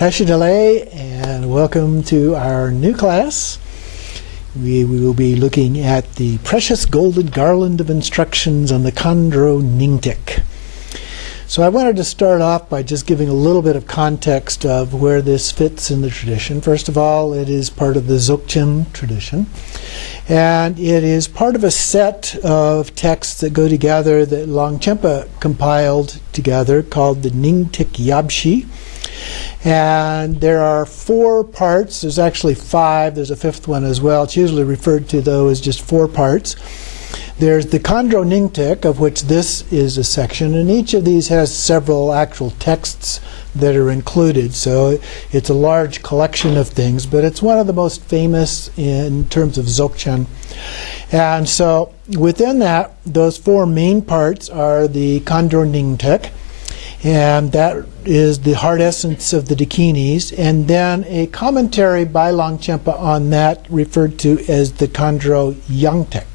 Tashidale, and welcome to our new class. We will be looking at the precious golden garland of instructions on the Khandro Nyingtik. So I wanted to start off by just giving a little bit of context of where this fits in the tradition. First of all, it is part of the Dzogchen tradition, and it is part of a set of texts that go together that Longchenpa compiled together called the Nyingtik Yabshi. And there are 4 parts. There's actually 5. There's a 5th one as well. It's usually referred to, though, as just 4 parts. There's the Khandro Nyingtik, of which this is a section, and each of these has several actual texts that are included. So it's a large collection of things, but it's one of the most famous in terms of Dzogchen. And so within that, those 4 main parts are the Khandro Nyingtik, and that is the heart essence of the Dakinis, and then a commentary by Longchenpa on that referred to as the Khandro Nyingtik.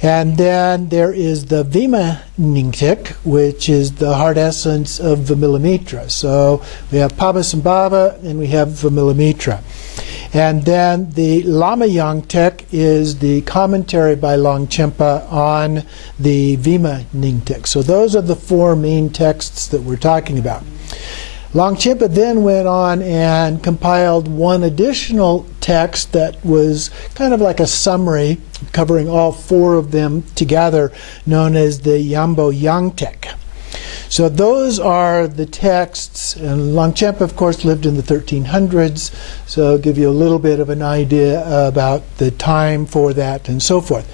And then there is the Jigmed Lingpa, which is the heart essence of Vimalamitra. So we have Pabasambhava and we have Vimalamitra. And then the Lama Nyingtik is the commentary by Longchenpa on the Jigmed Lingpa. So those are the 4 main texts that we're talking about. Longchenpa then went on and compiled one additional text that was kind of like a summary covering all 4 of them together, known as the Jambo Nyingtik. So those are the texts, and Longchenpa, of course, lived in the 1300s, so I'll give you a little bit of an idea about the time for that and so forth.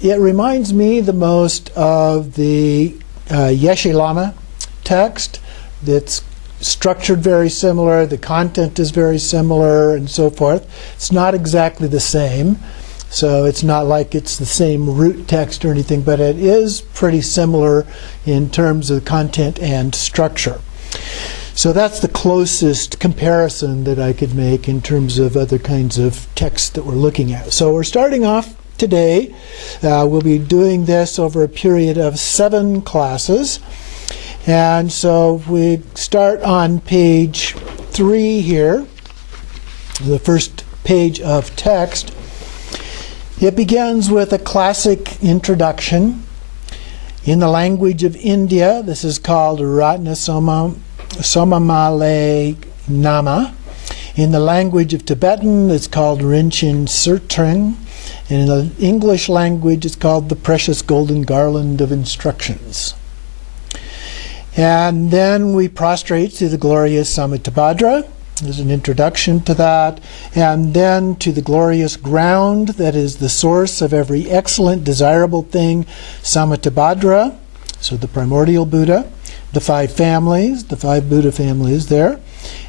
It reminds me the most of the Yeshe Lama text. That's structured very similar, the content is very similar, and so forth. It's not exactly the same, so it's not like it's the same root text or anything, but it is pretty similar in terms of content and structure. So that's the closest comparison that I could make in terms of other kinds of texts that we're looking at. So we're starting off today. We'll be doing this over a period of 7 classes. And so we start on page 3 here, the first page of text. It begins with a classic introduction. In the language of India, this is called Ratna Somamale Nama. In the language of Tibetan, it's called Rinchen Surtring. And in the English language, it's called the Precious Golden Garland of Instructions. And then we prostrate to the glorious Samittabhadra. There's an introduction to that. And then to the glorious ground that is the source of every excellent, desirable thing, Samittabhadra, so the primordial Buddha, the 5 families, the 5 Buddha families there,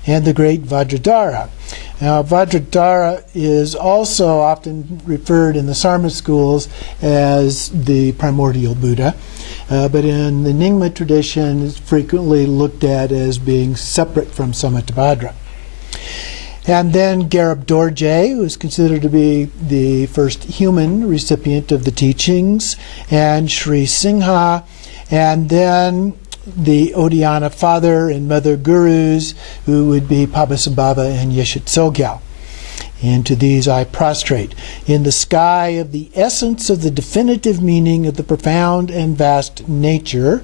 and the great Vajradhara. Now, Vajradhara is also often referred in the Sarma schools as the primordial Buddha. But in the Nyingma tradition, it's frequently looked at as being separate from Samittabhadra. And then Garab Dorje, who is considered to be the first human recipient of the teachings, and Sri Singha, and then the Odhyana father and mother gurus, who would be Pabasambhava and Yeshit Tsogyal. And to these I prostrate in the sky of the essence of the definitive meaning of the profound and vast nature.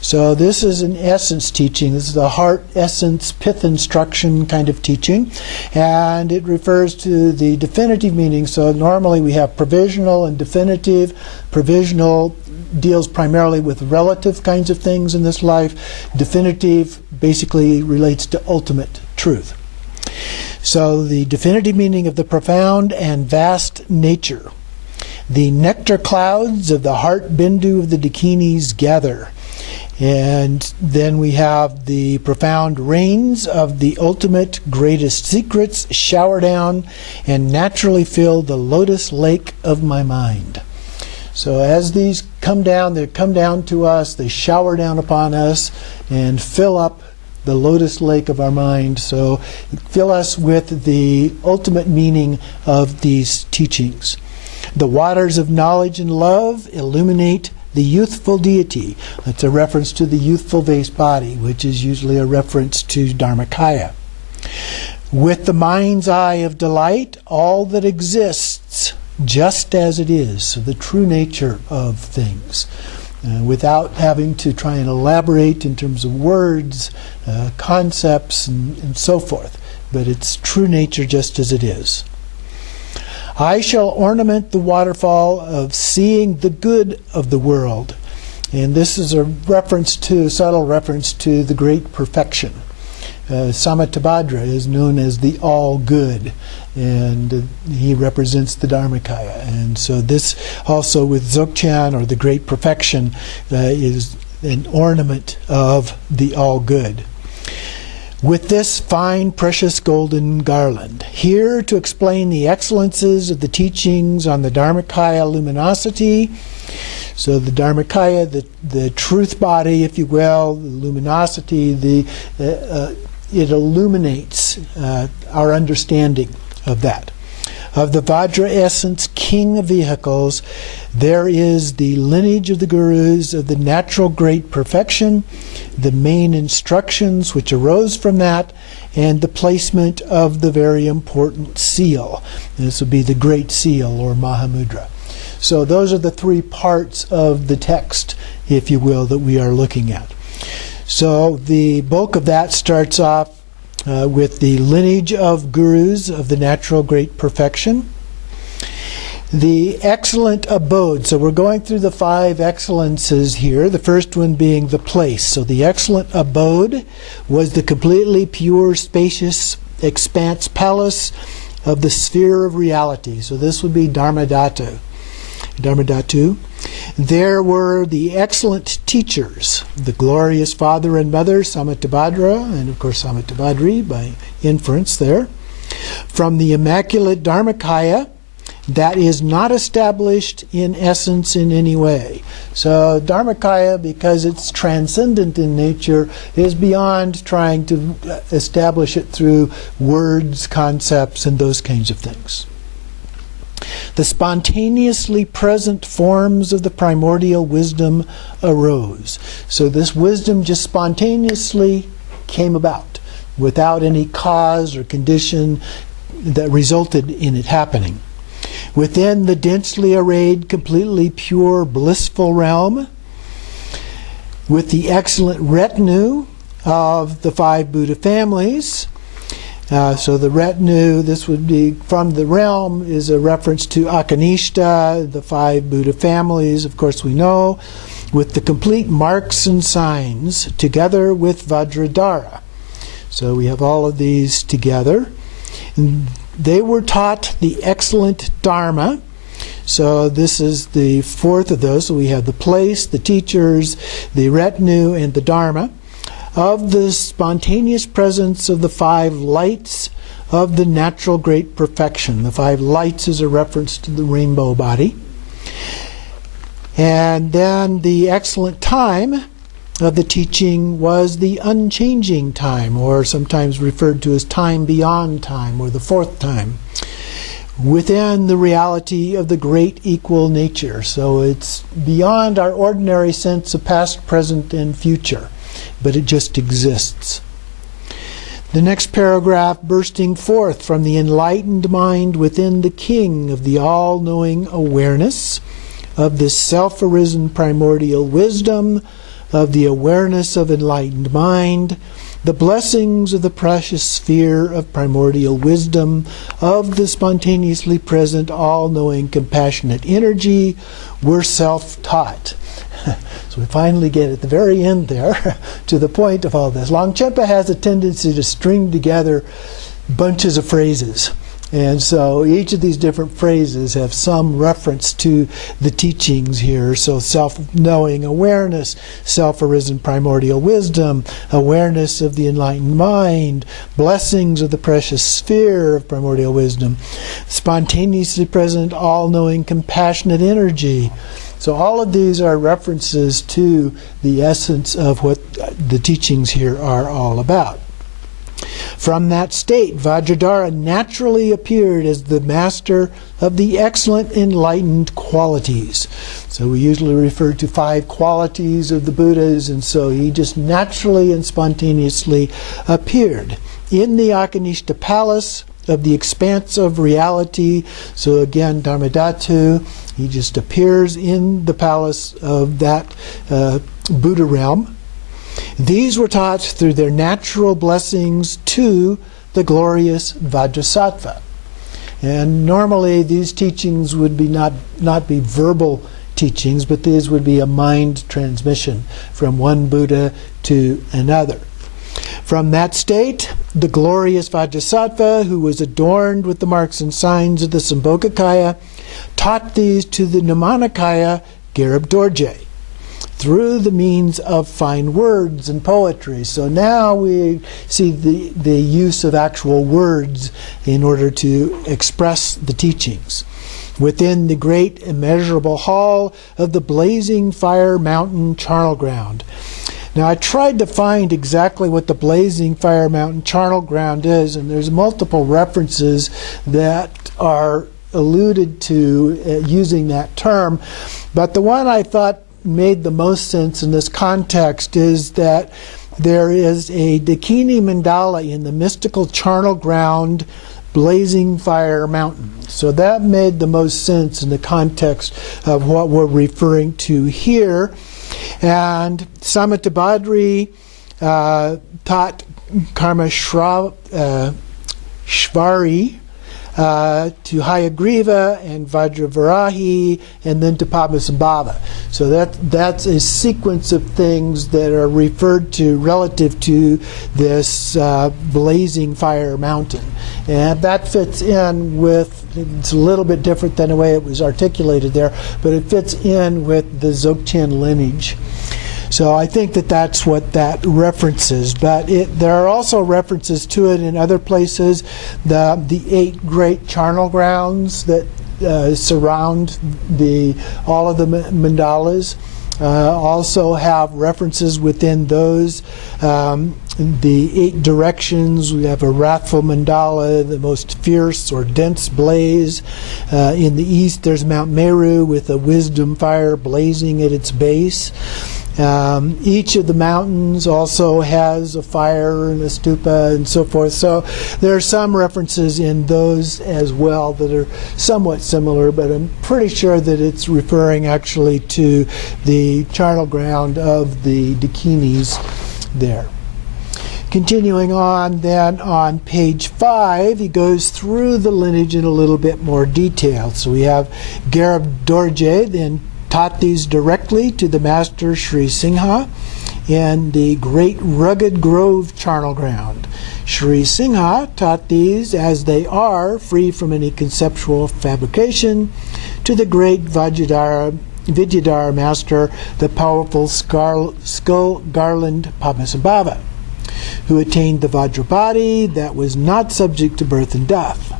So this is an essence teaching. This is a heart essence pith instruction kind of teaching. And it refers to the definitive meaning. So normally we have provisional and definitive. Provisional deals primarily with relative kinds of things in this life. Definitive basically relates to ultimate truth. So the definitive meaning of the profound and vast nature. The nectar clouds of the heart bindu of the Dakinis gather. And then we have the profound rains of the ultimate greatest secrets shower down and naturally fill the lotus lake of my mind. So as these come down, they come down to us, they shower down upon us and fill up the lotus lake of our mind. So fill us with the ultimate meaning of these teachings. The waters of knowledge and love illuminate the youthful deity. That's a reference to the youthful vase body, which is usually a reference to Dharmakaya. With the mind's eye of delight, all that exists just as it is, so the true nature of things, without having to try and elaborate in terms of words, concepts, and so forth. But its true nature just as it is. I shall ornament the waterfall of seeing the good of the world. And this is a subtle reference to the great perfection. Samattabhadra is known as the all-good, and he represents the Dharmakaya. And so this also with Dzogchen, or the great perfection, is an ornament of the all-good. With this fine, precious golden garland, here to explain the excellences of the teachings on the Dharmakaya luminosity. So the Dharmakaya, the truth body, if you will, the luminosity, it illuminates our understanding of that. Of the Vajra essence, king of vehicles, there is the lineage of the gurus of the natural great perfection, the main instructions which arose from that, and the placement of the very important seal. This would be the Great Seal, or Mahamudra. So those are the three parts of the text, if you will, that we are looking at. So the bulk of that starts off with the lineage of gurus of the natural great perfection. The excellent abode. So we're going through the 5 excellences here. The first one being the place. So the excellent abode was the completely pure, spacious expanse palace of the sphere of reality. So this would be Dharmadhatu. There were the excellent teachers, the glorious father and mother, Samattabhadra, and of course Samattabhadri by inference there. From the immaculate Dharmakaya, that is not established in essence in any way. So Dharmakaya, because it's transcendent in nature, is beyond trying to establish it through words, concepts, and those kinds of things. The spontaneously present forms of the primordial wisdom arose. So this wisdom just spontaneously came about without any cause or condition that resulted in it happening. Within the densely arrayed, completely pure, blissful realm, with the excellent retinue of the 5 Buddha families. So the retinue, this would be from the realm, is a reference to Akanishta, the 5 Buddha families, of course we know, with the complete marks and signs, together with Vajradhara. So we have all of these together. And they were taught the excellent Dharma. So this is the 4th of those. So we have the place, the teachers, the retinue, and the Dharma. Of the spontaneous presence of the 5 lights of the natural great perfection. The 5 lights is a reference to the rainbow body. And then the excellent time of the teaching was the unchanging time, or sometimes referred to as time beyond time, or the 4th time, within the reality of the great equal nature. So it's beyond our ordinary sense of past, present, and future, but it just exists. The next paragraph, bursting forth from the enlightened mind within the king of the all-knowing awareness of this self-arisen primordial wisdom, of the awareness of enlightened mind, the blessings of the precious sphere of primordial wisdom, of the spontaneously present all-knowing compassionate energy, were self-taught. So we finally get at the very end there to the point of all this. Longchenpa has a tendency to string together bunches of phrases. And so each of these different phrases have some reference to the teachings here. So self-knowing awareness, self-arisen primordial wisdom, awareness of the enlightened mind, blessings of the precious sphere of primordial wisdom, spontaneously present all-knowing compassionate energy. So all of these are references to the essence of what the teachings here are all about. From that state, Vajradhara naturally appeared as the master of the excellent enlightened qualities. So we usually refer to 5 qualities of the Buddhas, and so he just naturally and spontaneously appeared in the Akanishta palace of the expanse of reality. So again, Dharmadhatu, he just appears in the palace of that Buddha realm. These were taught through their natural blessings to the glorious Vajrasattva. And normally these teachings would be not be verbal teachings, but these would be a mind transmission from one Buddha to another. From that state, the glorious Vajrasattva, who was adorned with the marks and signs of the Sambhogakaya, taught these to the Namanikaya Garib Dorje through the means of fine words and poetry. So now we see the use of actual words in order to express the teachings. Within the great immeasurable hall of the blazing fire mountain charnel ground. Now I tried to find exactly what the blazing fire mountain charnel ground is, and there's multiple references that are alluded to using that term, but the one I thought made the most sense in this context is that there is a Dakini mandala in the mystical charnel ground blazing fire mountain. So that made the most sense in the context of what we're referring to here. And Samantabhadri taught Karma Shvari to Hayagriva and Vajravarahi, and then to Padmasambhava. So that's a sequence of things that are referred to relative to this blazing fire mountain. And that fits in with, it's a little bit different than the way it was articulated there, but it fits in with the Dzogchen lineage. So I think that that's what that references. But there are also references to it in other places. The 8 great charnel grounds that surround all of the mandalas also have references within those. The 8 directions, we have a wrathful mandala, the most fierce or dense blaze. In the east, there's Mount Meru with a wisdom fire blazing at its base. Each of the mountains also has a fire and a stupa and so forth. So there are some references in those as well that are somewhat similar, but I'm pretty sure that it's referring actually to the charnel ground of the Dakinis there. Continuing on then on page 5, he goes through the lineage in a little bit more detail. So we have Garib Dorje, then taught these directly to the master Sri Singha in the great rugged grove charnel ground. Sri Singha taught these as they are, free from any conceptual fabrication, to the great Vidyadhara master, the powerful skull garland Padmasambhava, who attained the Vajrabody that was not subject to birth and death.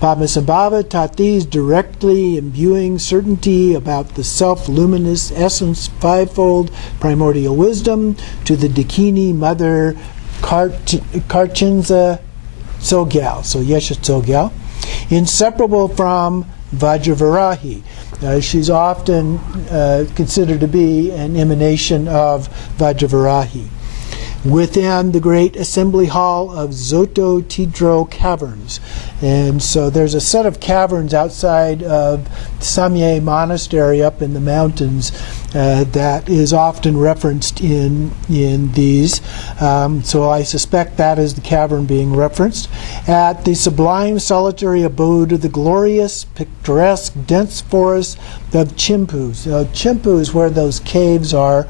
Padmasambhava taught these directly, imbuing certainty about the self-luminous essence fivefold primordial wisdom to the Dakini mother Karchinza Tsogyal, so Yeshe Tsogyal, inseparable from Vajravarahi. She's often considered to be an emanation of Vajravarahi. Within the great assembly hall of Zoto Tidro caverns. And so there's a set of caverns outside of Samye Monastery up in the mountains that is often referenced in these. So I suspect that is the cavern being referenced. At the sublime solitary abode of the glorious, picturesque, dense forest of Chimpu. So Chimpu is where those caves are,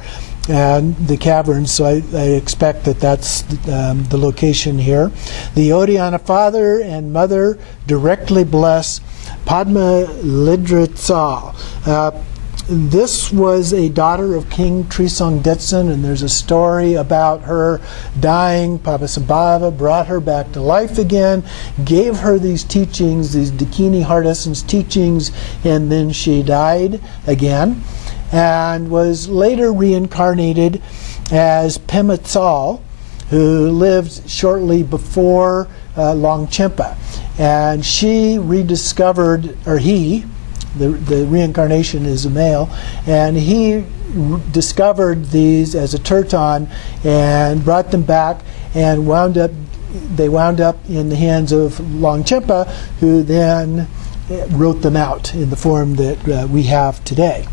and the caverns, so I expect that that's the location here. The Odhyana father and mother directly bless Padma Lidritsal. This was a daughter of King Trisong Detsen, and there's a story about her dying. Padmasambhava brought her back to life again, gave her these teachings, these Dakini heart essence teachings, and then she died again, and was later reincarnated as Pema Tsal, who lived shortly before Longchenpa. And she rediscovered, or he, the reincarnation is a male, and he discovered these as a terton and brought them back, and they wound up in the hands of Longchenpa, who then wrote them out in the form that we have today.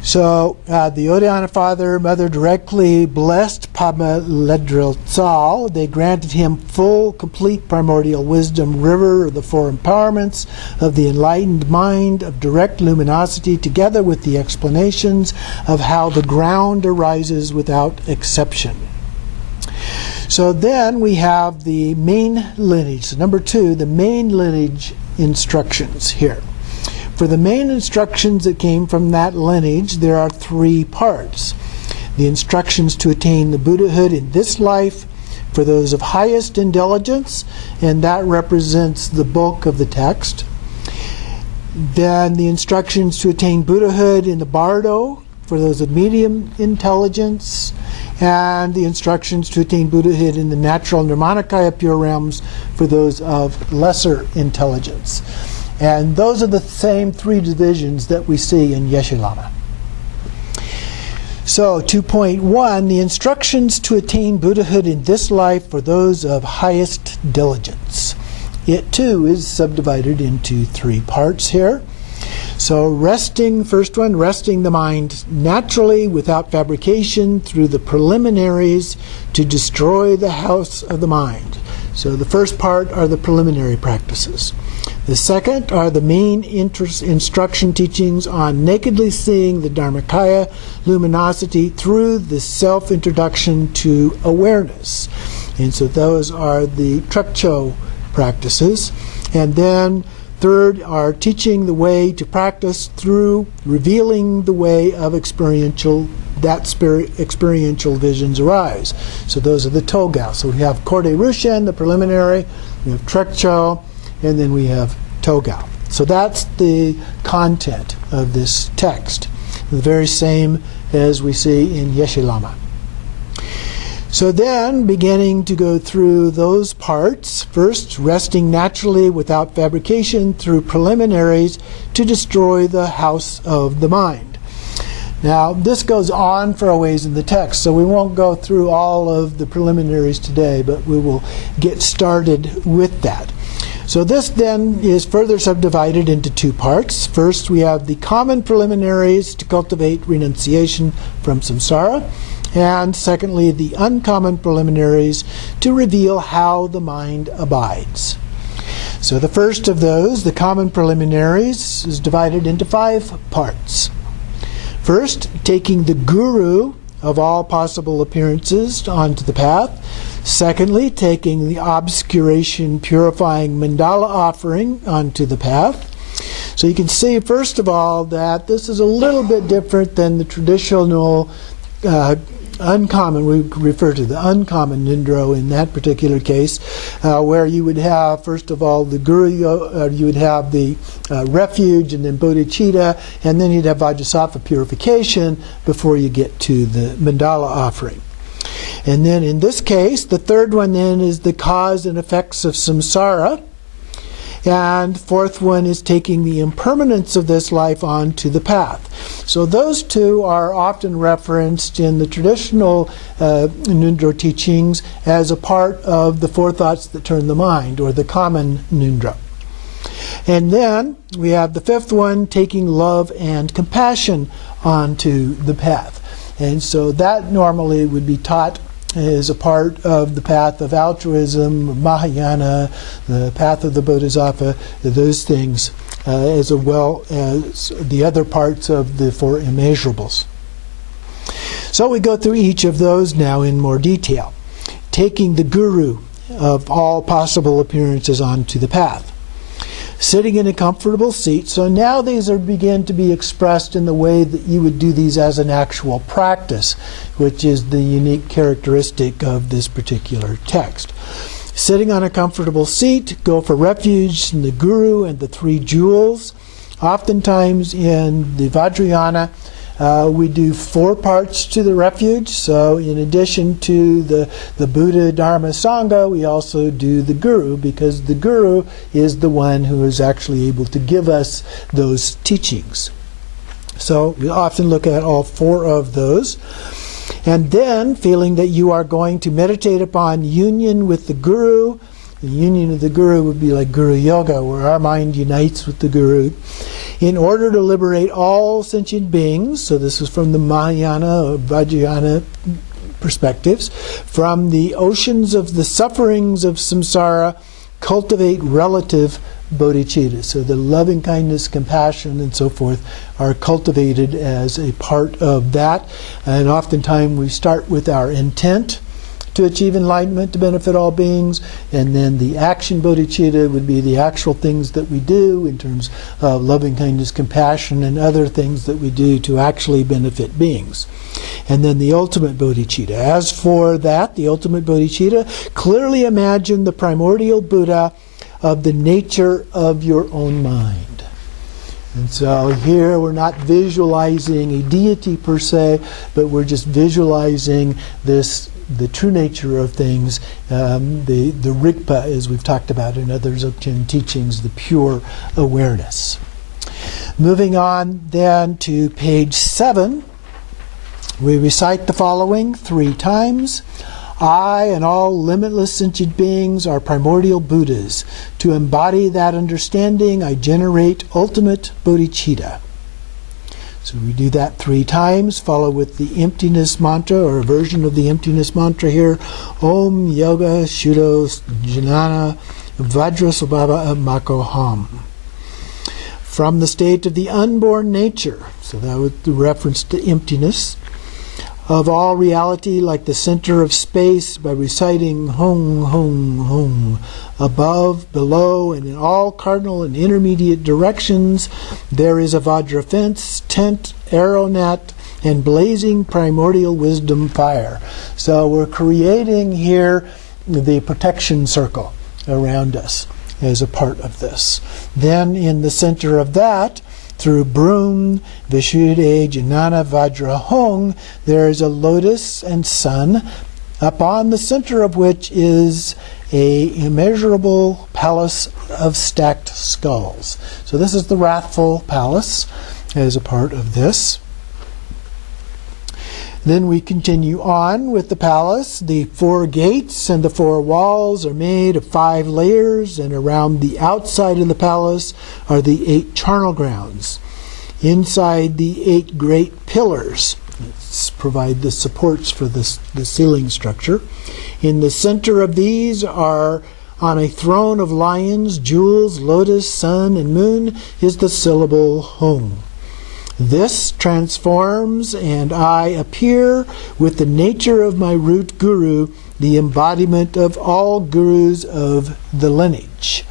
So the Odayana father, mother directly blessed Padma Ledril Tsal. They granted him full, complete primordial wisdom, river of the four empowerments of the enlightened mind of direct luminosity, together with the explanations of how the ground arises without exception. So then we have the main lineage. So number 2, the main lineage instructions here. For the main instructions that came from that lineage, there are 3 parts. The instructions to attain the Buddhahood in this life for those of highest intelligence, and that represents the bulk of the text. Then the instructions to attain Buddhahood in the Bardo for those of medium intelligence, and the instructions to attain Buddhahood in the natural Nirmanakaya pure realms for those of lesser intelligence. And those are the same 3 divisions that we see in Yeshe Lama. So 2.1, the instructions to attain Buddhahood in this life for those of highest diligence. It too is subdivided into 3 parts here. So first one, resting the mind naturally without fabrication through the preliminaries to destroy the house of the mind. So the first part are the preliminary practices. The second are the main instruction teachings on nakedly seeing the Dharmakaya luminosity through the self-introduction to awareness. And so those are the Trekcho practices. And then third are teaching the way to practice through revealing the way of experiential visions arise. So those are the Togao. So we have Korde Rushen, the preliminary, we have Trekcho, and then we have Togao. So that's the content of this text, the very same as we see in Yeshe Lama. So then, beginning to go through those parts, first, resting naturally without fabrication through preliminaries to destroy the house of the mind. Now, this goes on for a ways in the text, so we won't go through all of the preliminaries today, but we will get started with that. So this then is further subdivided into 2 parts. First, we have the common preliminaries to cultivate renunciation from samsara, and secondly, the uncommon preliminaries to reveal how the mind abides. So the first of those, the common preliminaries, is divided into 5 parts. First, taking the guru of all possible appearances onto the path. Secondly, taking the obscuration purifying mandala offering onto the path. So you can see, first of all, that this is a little bit different than the traditional uncommon, we refer to the uncommon Nindro in that particular case, where you would have, first of all, the guru, you would have the refuge, and then bodhicitta, and then you'd have Vajrasattva purification before you get to the mandala offering. And then in this case, the third one then is the cause and effects of samsara. And fourth one is taking the impermanence of this life on to the path. So those 2 are often referenced in the traditional Nundro teachings as a part of the 4 thoughts that turn the mind, or the common Nundro. And then we have the 5th one, taking love and compassion onto the path. And so that normally would be taught as a part of the path of altruism, Mahayana, the path of the Bodhisattva, those things, as well as the other parts of the 4 immeasurables. So we go through each of those now in more detail. Taking the guru of all possible appearances onto the path. Sitting in a comfortable seat. So now these begin to be expressed in the way that you would do these as an actual practice, which is the unique characteristic of this particular text. Sitting on a comfortable seat, go for refuge in the guru and the 3 jewels. Oftentimes in the Vajrayana, We do 4 parts to the refuge. So in addition to the Buddha, Dharma, Sangha, we also do the Guru, because the Guru is the one who is actually able to give us those teachings. So we often look at all 4 of those. And then, feeling that you are going to meditate upon union with the Guru. The union of the Guru would be like Guru Yoga, where our mind unites with the Guru, in order to liberate all sentient beings. So this is from the Mahayana or Vajrayana perspectives. From the oceans of the sufferings of samsara, cultivate relative bodhicitta. So the loving kindness, compassion, and so forth are cultivated as a part of that. And oftentimes we start with our intent to achieve enlightenment, to benefit all beings, and then the action bodhicitta would be the actual things that we do in terms of loving kindness, compassion, and other things that we do to actually benefit beings. And then the ultimate bodhicitta. As for that, the ultimate bodhicitta, clearly imagine the primordial Buddha of the nature of your own mind. And so here we're not visualizing a deity per se, but we're just visualizing this, the true nature of things, the Rigpa, as we've talked about in other Dzogchen teachings, the pure awareness. Moving on then to page 7, we recite the following 3 times. I and all limitless sentient beings are primordial Buddhas. To embody that understanding, I generate ultimate bodhicitta. So we do that 3 times, follow with the emptiness mantra, or a version of the emptiness mantra here. Om Yoga Shuddho Jnana Vajrasvabhava Makoham. From the state of the unborn nature, so that was the reference to emptiness, of all reality, like the center of space, by reciting Hong, Hong, Hong, above, below, and in all cardinal and intermediate directions, there is a Vajra fence, tent, arrow net, and blazing primordial wisdom fire. So we're creating here the protection circle around us as a part of this. Then in the center of that, through Broom, Vishuddha, Jnana, Vajra, Hong, there is a lotus and sun, upon the center of which is a immeasurable palace of stacked skulls. So this is the wrathful palace as a part of this. Then we continue on with the palace. The 4 gates and the 4 walls are made of 5 layers, and around the outside of the palace are the 8 charnel grounds. Inside the 8 great pillars provide the supports for the ceiling structure. In the center of these are, on a throne of lions, jewels, lotus, sun, and moon, is the syllable Hong. This transforms, and I appear with the nature of my root guru, the embodiment of all gurus of the lineage.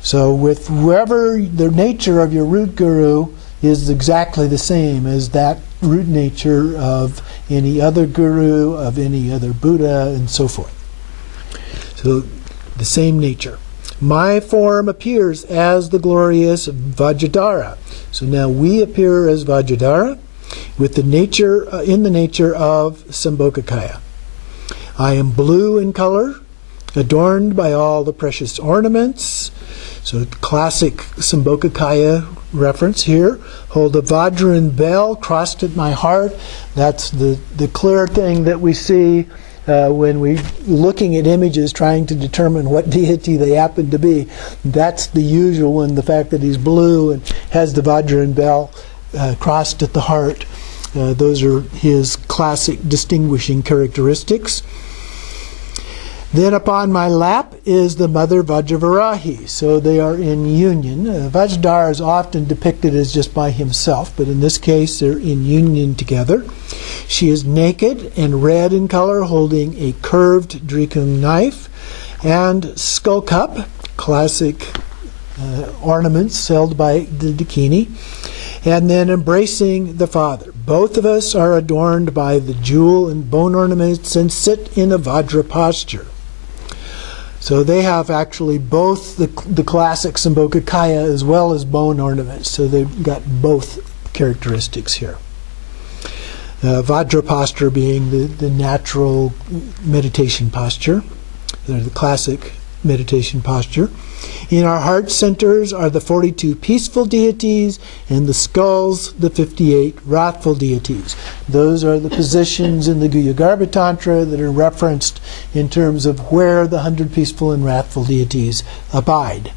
So with whoever the nature of your root guru is exactly the same as that root nature of any other guru, of any other Buddha, and so forth. So the same nature. My form appears as the glorious Vajradhara. So now we appear as Vajradhara with the nature, in the nature of Sambhogakaya. I am blue in color, adorned by all the precious ornaments. So classic Sambhogakaya reference here. Hold a Vajran bell crossed at my heart. That's the clear thing that we see when we're looking at images trying to determine what deity they happen to be. That's the usual one, the fact that he's blue and has the Vajran bell crossed at the heart. Those are his classic distinguishing characteristics. Then upon my lap is the mother Vajravarahi. So they are in union. Vajradhara is often depicted as just by himself, but in this case they're in union together. She is naked and red in color, holding a curved Drikung knife and skull cup, classic ornaments held by the Dakini, and then embracing the father. Both of us are adorned by the jewel and bone ornaments and sit in a Vajra posture. So they have actually both the classic Sambhogakaya as well as bone ornaments. So they've got both characteristics here. Vajra posture being the natural meditation posture, the classic meditation posture. In our heart centers are the 42 peaceful deities, and the skulls, the 58 wrathful deities. Those are the positions in the Guhyagarbha Tantra that are referenced in terms of where the 100 peaceful and wrathful deities abide.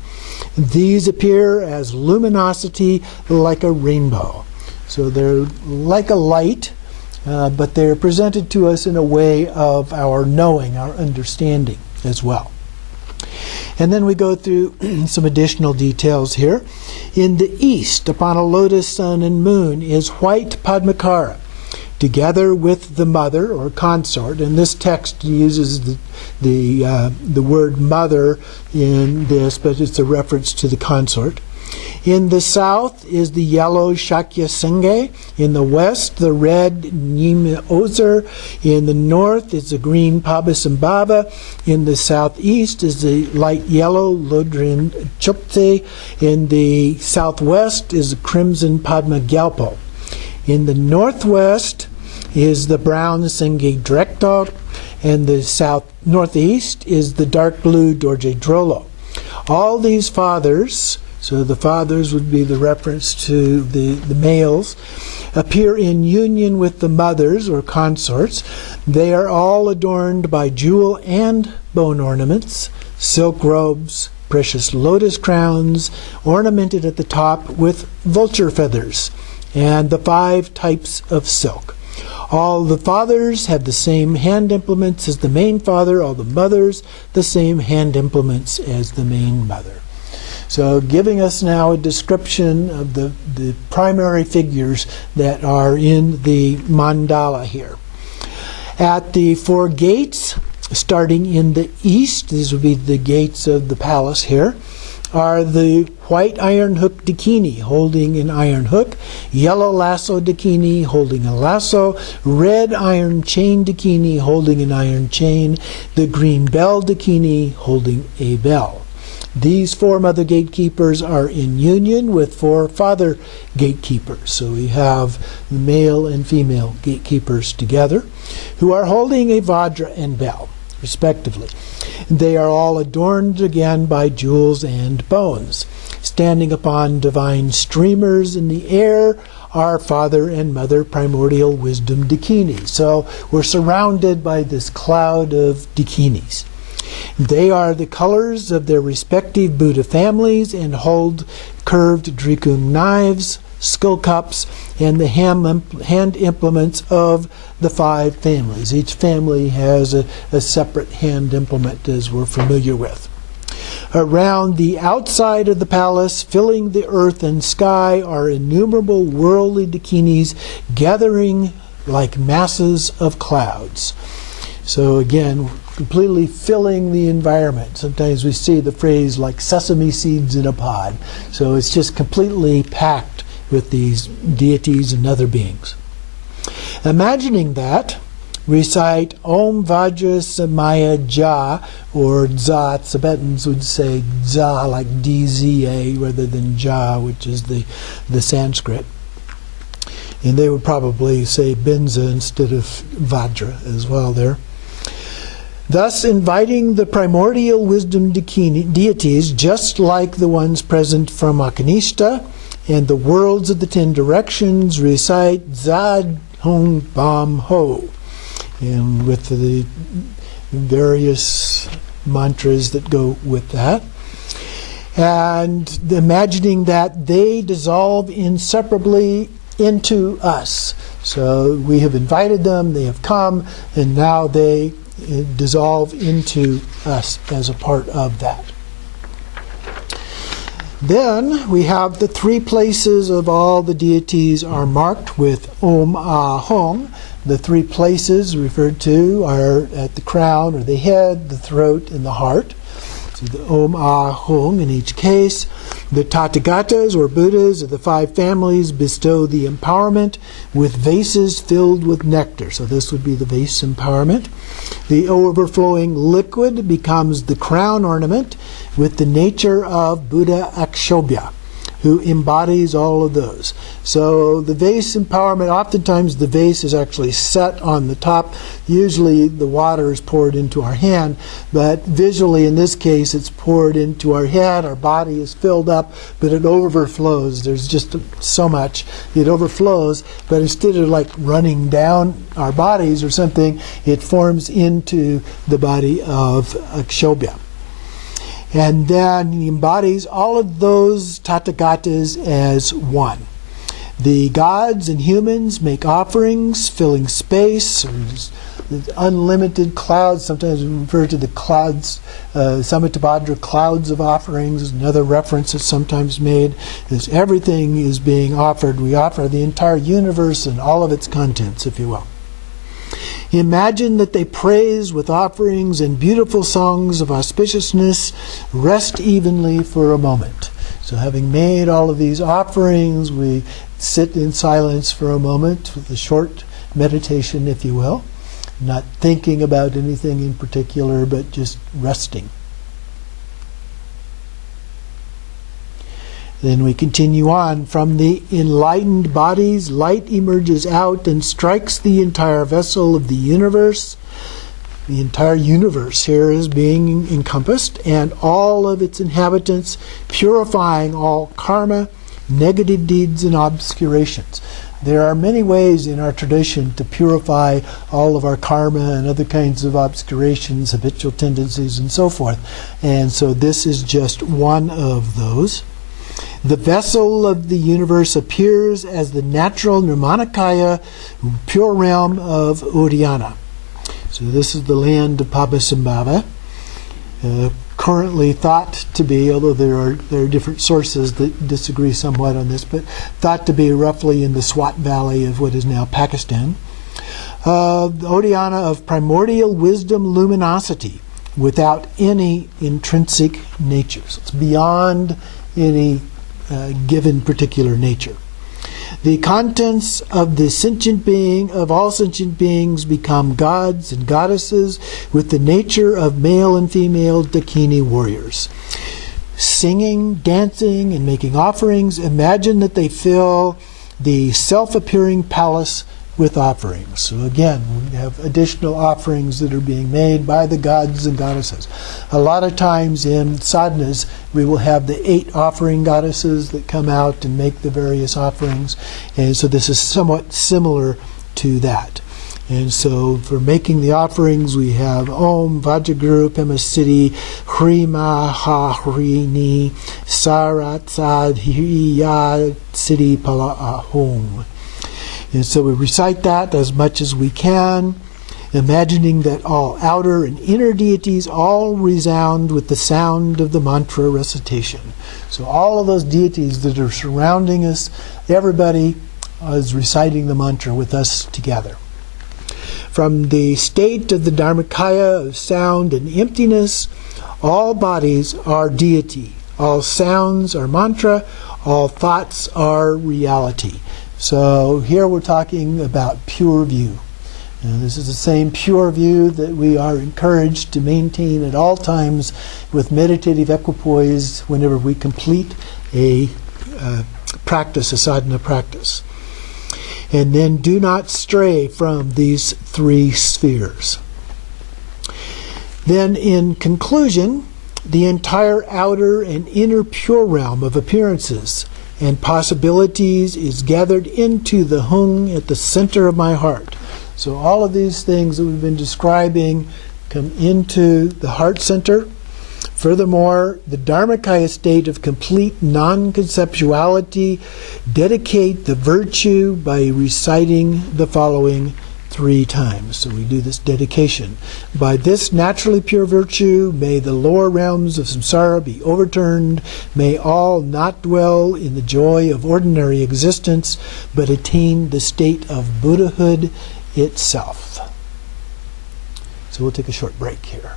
These appear as luminosity like a rainbow. So they're like a light, but they're presented to us in a way of our knowing, our understanding as well. And then we go through some additional details here. In the east, upon a lotus sun and moon, is white Padmakara, together with the mother or consort. And this text uses the word mother in this, but it's a reference to the consort. In the south is the yellow Shakya Senge. In the west, the red Nyima Ozer. In the north is the green Pabasambhava. In the southeast is the light yellow Lodrin Chupte. In the southwest is the crimson Padma Gyalpo. In the northwest is the brown Senge Drektor. And the northeast is the dark blue Dorje Drolo. All these fathers, so the fathers would be the reference to the males, appear in union with the mothers or consorts. They are all adorned by jewel and bone ornaments, silk robes, precious lotus crowns, ornamented at the top with vulture feathers, and the 5 types of silk. All the fathers have the same hand implements as the main father, all the mothers the same hand implements as the main mother. So giving us now a description of the primary figures that are in the mandala here. At the 4 gates, starting in the east, these would be the gates of the palace here, are the white iron hook dakini holding an iron hook, yellow lasso dakini holding a lasso, red iron chain dakini holding an iron chain, the green bell dakini holding a bell. These 4 mother gatekeepers are in union with 4 father gatekeepers. So we have the male and female gatekeepers together, who are holding a vajra and bell, respectively. They are all adorned again by jewels and bones. Standing upon divine streamers in the air are father and mother primordial wisdom dakini. So we're surrounded by this cloud of dakinis. They are the colors of their respective Buddha families and hold curved drikung knives, skull cups, and the hand implements of the 5 families. Each family has a separate hand implement, as we're familiar with. Around the outside of the palace, filling the earth and sky, are innumerable worldly dakinis gathering like masses of clouds. So again, completely filling the environment. Sometimes we see the phrase like sesame seeds in a pod. So it's just completely packed with these deities and other beings. Imagining that, recite Om Vajra Samaya Ja, or Za. Tibetans would say Za, like DZA, rather than Ja, which is the Sanskrit. And they would probably say Benza instead of Vajra as well there. Thus inviting the primordial wisdom deities, just like the ones present from Akanishta and the worlds of the 10 directions, recite Zad Hong Bam Ho, and with the various mantras that go with that. And imagining that they dissolve inseparably into us. So we have invited them, they have come, and now they dissolve into us as a part of that. Then we have the 3 places of all the deities are marked with Om Ah Hong. The 3 places referred to are at the crown or the head, the throat, and the heart. So the Om Ah Hong in each case. The Tathagatas or Buddhas of the 5 families bestow the empowerment with vases filled with nectar. So this would be the vase empowerment. The overflowing liquid becomes the crown ornament with the nature of Buddha Akshobhya. who embodies all of those. So the vase empowerment, oftentimes the vase is actually set on the top. Usually the water is poured into our hand, but visually in this case it's poured into our head. Our body is filled up, but it overflows. There's just so much. It overflows, but instead of like running down our bodies or something, it forms into the body of Akshobhya. And then he embodies all of those Tathagatas as one. The gods and humans make offerings, filling space, or the unlimited clouds. Sometimes we refer to the clouds, Samitabhadra, clouds of offerings, is another reference that's sometimes made. As everything is being offered, we offer the entire universe and all of its contents, if you will. Imagine that they praise with offerings and beautiful songs of auspiciousness, rest evenly for a moment. So having made all of these offerings, we sit in silence for a moment with a short meditation, if you will, not thinking about anything in particular, but just resting. Then we continue on. From the enlightened bodies, light emerges out and strikes the entire vessel of the universe. The entire universe here is being encompassed, and all of its inhabitants, purifying all karma, negative deeds, and obscurations. There are many ways in our tradition to purify all of our karma and other kinds of obscurations, habitual tendencies, and so forth. And so this is just one of those. The vessel of the universe appears as the natural Nirmanakaya, pure realm of Udayana. So this is the land of Pabasambhava, currently thought to be, although there are different sources that disagree somewhat on this, but thought to be roughly in the Swat Valley of what is now Pakistan. The Udayana of primordial wisdom luminosity without any intrinsic nature. So it's beyond any given particular nature. The contents of the sentient being, of all sentient beings, become gods and goddesses with the nature of male and female Dakini warriors. Singing, dancing, and making offerings, imagine that they fill the self-appearing palace with offerings. So again, we have additional offerings that are being made by the gods and goddesses. A lot of times in sadhanas, we will have the 8 offering goddesses that come out and make the various offerings. And so this is somewhat similar to that. And so for making the offerings, we have Om, Vajraguru, Pemasiddhi, Hrima, Ha, Hrini, Sarat, Sad, Hiya, Siddhi, Pala, Ahom. And so we recite that as much as we can, imagining that all outer and inner deities all resound with the sound of the mantra recitation. So all of those deities that are surrounding us, everybody is reciting the mantra with us together. From the state of the Dharmakaya of sound and emptiness, all bodies are deity, all sounds are mantra, all thoughts are reality. So here we're talking about pure view. And this is the same pure view that we are encouraged to maintain at all times with meditative equipoise whenever we complete a practice, a sadhana practice. And then do not stray from these 3 spheres. Then in conclusion, the entire outer and inner pure realm of appearances and possibilities is gathered into the hung at the center of my heart. So all of these things that we've been describing come into the heart center. Furthermore, the Dharmakaya state of complete non-conceptuality, dedicate the virtue by reciting the following 3 times. So we do this dedication. By this naturally pure virtue, may the lower realms of samsara be overturned. May all not dwell in the joy of ordinary existence, but attain the state of Buddhahood itself. So we'll take a short break here.